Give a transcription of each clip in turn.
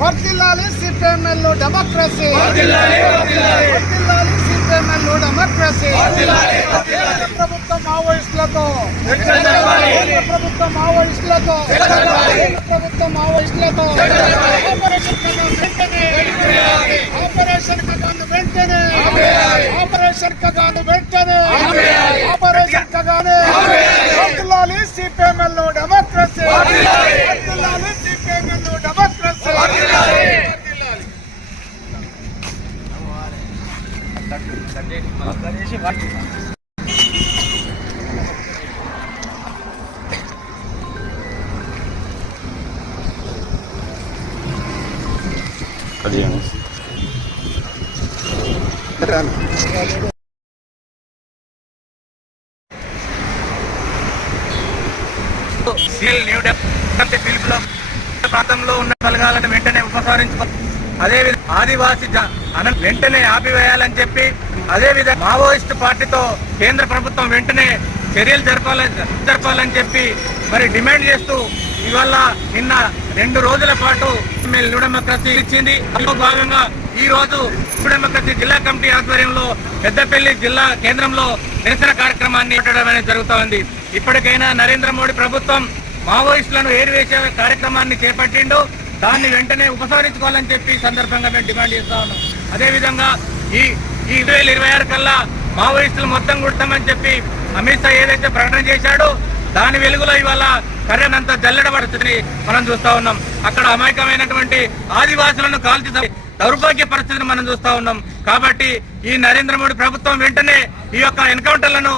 వర్ధిల్లాలి CPML democracy, వర్ధిల్లాలి CPML democracy. ప్రభుత్వం మావోయిస్టులతో, ప్రభుత్వం మావోయిస్టులతో, ప్రభుత్వం మావోయిస్టులతో ఆపరేషన్ కగాను వెంటనే, ఆపరేషన్ కగాను వెంటనే, ఆపరేషన్ కగాను. వర్ధిల్లాలి సిపిఎంఎల్ డెమోక్రసీ, వర్ధిల్లాలి సిపిఎంఎల్ డెమోక్రసీ. ప్రాంతంలో ఉన్న కలగాలని వెంటనే ఉపసంహరించుకోవాలి. అదేవిధంగా ఆదివాసీ వెంటనే ఆపివేయాలని చెప్పి, అదేవిధంగా మావోయిస్టు పార్టీతో కేంద్ర ప్రభుత్వం వెంటనే చర్యలు జరపాలని చెప్పి మరి డిమాండ్ చేస్తూ ఇవాళ నిన్న 2 రోజుల పాటు న్యూ డెమోక్రసీ ఇచ్చింది. అందులో భాగంగా ఈ రోజు న్యూ డెమోక్రసీ జిల్లా కమిటీ ఆధ్వర్యంలో పెద్దపల్లి జిల్లా కేంద్రంలో నిరసన కార్యక్రమాన్ని పెట్టడం అనేది జరుగుతూ ఉంది. ఇప్పటికైనా నరేంద్ర మోడీ ప్రభుత్వం మావోయిస్టులను ఏరివేసే కార్యక్రమాన్ని చేపట్టిండు. దాన్ని వెంటనే ఉపసంహరించుకోవాలని చెప్పి సందర్భంగా మేము డిమాండ్ చేస్తా ఉన్నాం. అదేవిధంగా ఈ 2026 కల్లా మావోయిస్టులు మొత్తం కొడతామని చెప్పి అమిత్ షా ఏదైతే ప్రకటన చేశాడో దాని వెలుగులో ఇవాళ కర్యనంతా జల్లెడ పరిస్థితిని మనం చూస్తా ఉన్నాం. అక్కడ అమాయకమైనటువంటి ఆదివాసులను కాల్చి దౌర్భాగ్య పరిస్థితిని మనం చూస్తా ఉన్నాం. కాబట్టి ఈ నరేంద్ర మోడీ ప్రభుత్వం వెంటనే ఈ యొక్క ఎన్కౌంటర్లను,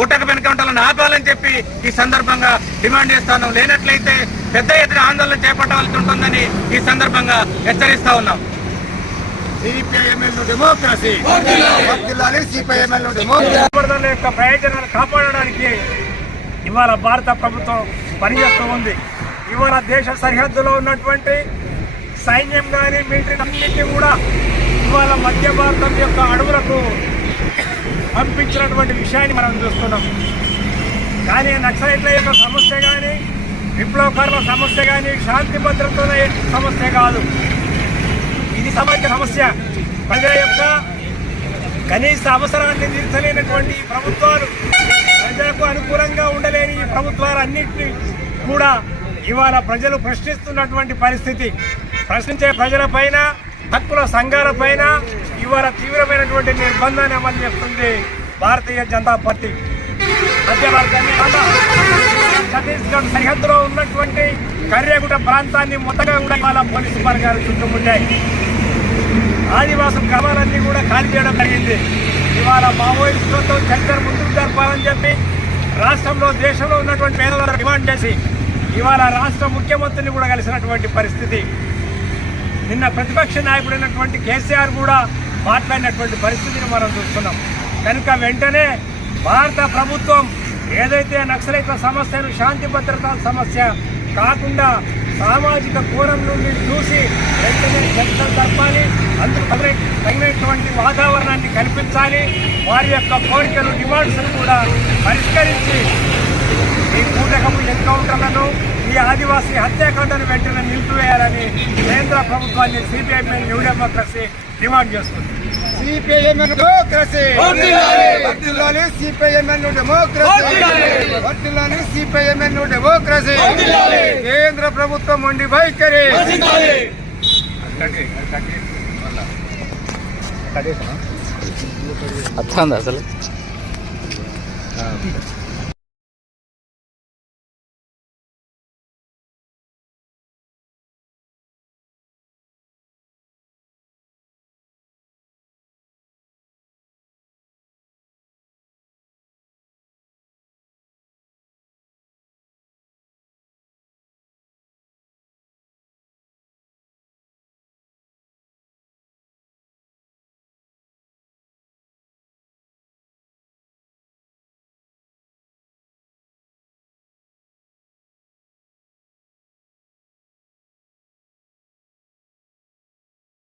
ఊటకపు ఎన్కౌంటర్లను ఆపాలని చెప్పి ఈ సందర్భంగా డిమాండ్ చేస్తాను. లేనట్లయితే పెద్ద ఎత్తున ఆందోళన చేపట్టవలసి ఉంటుందని ఈ సందర్భంగా హెచ్చరిస్తా ఉన్నాం. డెమోక్రసీ, యొక్క ప్రయోజనాలు కాపాడడానికి ఇవాళ భారత ప్రభుత్వం పనిచేస్తూ ఉంది. ఇవాళ దేశ సరిహద్దులో ఉన్నటువంటి సైన్యం కానీ మిలిటరీ అన్నింటినీ కూడా ఇవాళ మధ్య భారతం యొక్క అడవులకు పంపించినటువంటి విషయాన్ని మనం చూస్తున్నాం. కానీ నక్సలైట్ల యొక్క సమస్య కానీ, విప్లవకారుల సమస్య కానీ, శాంతి భద్రతల సమస్య కాదు. ఇది సమాజ సమస్య. ప్రజల యొక్క కనీస అవసరాన్ని తీర్చలేనటువంటి ప్రభుత్వాలు, ప్రజలకు అనుకూలంగా ఉండలేని ఈ ప్రభుత్వాలన్నింటినీ కూడా ఇవాళ ప్రజలు ప్రశ్నిస్తున్నటువంటి పరిస్థితి. ప్రశ్నించే ప్రజలపైన, హక్కుల సంఘాలపైన ఇవాళ తీవ్రమైనటువంటి నిర్బంధాన్ని అమలు చేస్తుంది భారతీయ జనతా పార్టీ. మధ్యవర్గాన్ని ఛత్తీస్గఢ్ సరిహద్దులో ఉన్నటువంటి కర్యాగుట్ట ప్రాంతాన్ని మొత్తగా కూడా ఇవాళ పోలీసు వర్గాలు చుట్టుముట్టాయి. ఆదివాసుల గ్రామాలన్నీ కూడా ఖాళీ చేయడం జరిగింది. ఇవాళ మావోయిస్టులతో చర్చలు ముందుకు జరపాలని చెప్పి రాష్ట్రంలో, దేశంలో ఉన్నటువంటి పేదలను డిమాండ్ చేసి ఇవాళ రాష్ట్ర ముఖ్యమంత్రిని కూడా కలిసినటువంటి పరిస్థితి. నిన్న ప్రతిపక్ష నాయకుడైనటువంటి కేసీఆర్ కూడా మాట్లాడినటువంటి పరిస్థితిని మనం చూస్తున్నాం. కనుక వెంటనే భారత ప్రభుత్వం ఏదైతే నక్సలైట్ల సమస్యను శాంతి భద్రతా సమస్య కాకుండా సామాజిక కోణం నుండి చూసి వెంటనే చర్చలు జరపాలి. అందుకు తగినటువంటి వాతావరణాన్ని కల్పించాలి. వారి యొక్క కోరికలు, డిమాండ్స్ను కూడా పరిష్కరించి ఈ ఊటకపు ఎన్కౌంటర్లను, ఈ ఆదివాసీ హత్యాకాండను వెంటనే నిలిపివేయాలని కేంద్ర ప్రభుత్వాన్ని సిపిఎంఎల్ న్యూ డెమోక్రసీ డిమాండ్ చేస్తుంది. సిపిఎంఎల్ డెమోక్రసీ, వర్ధిల్లాలి సిపిఎంఎల్ డెమోక్రసీ, వర్ధిల్లాలి సిపిఎంఎల్ డెమోక్రసీ. కేంద్ర ప్రభుత్వం మొండి వైఖరి. అర్థం అసలు